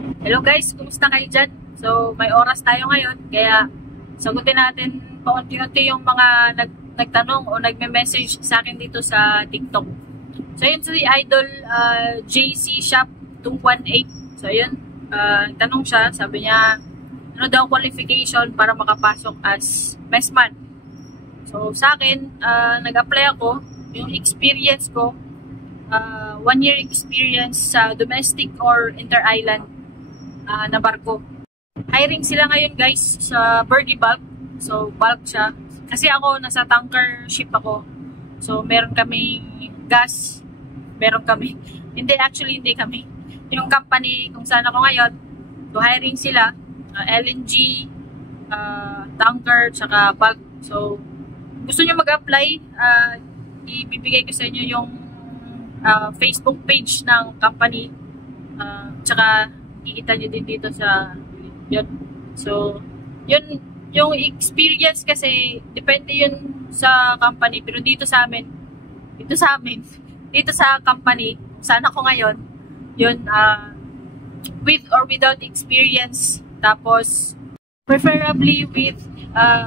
Hello guys, kumusta kayo dyan? So, may oras tayo ngayon, kaya sagutin natin paunti-unti yung mga nagtanong o nagme-message sa akin dito sa TikTok. So, yun si Idol JC Shop 218. So, yun, tanong siya, sabi niya, ano daw qualification para makapasok as messman? So, sa akin, nag-apply ako, yung experience ko, 1 year experience sa domestic or inter-island na barko. Hiring sila ngayon guys sa Birdie Bulk. So bulk siya. Kasi ako nasa tanker ship ako. So meron kaming gas. Meron kami. Hindi kami. Yung company kung saan ako ngayon. So hiring sila. LNG, tanker, tsaka bulk. So gusto nyo mag-apply, ibibigay ko sa inyo yung Facebook page ng company. Tsaka kikita nyo din dito sa yun. So, yun, yung experience kasi, depende yun sa company. Pero dito sa amin, dito sa company, saan ako ngayon, yun, with or without experience, tapos, preferably with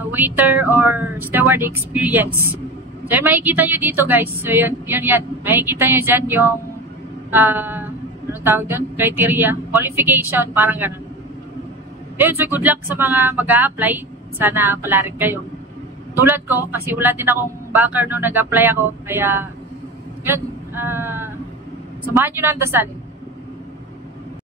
waiter or steward experience. So, yun, makikita nyo dito guys. So, yun yan. Makikita nyo dyan yung, ano tawag doon? Criteria, qualification, parang gano'n. Yun, so good luck sa mga mag-a-apply. Sana pala rin kayo. Tulad ko, kasi wala din akong backer nung nag-apply ako. Kaya, yun, samahan nyo na ang dasal.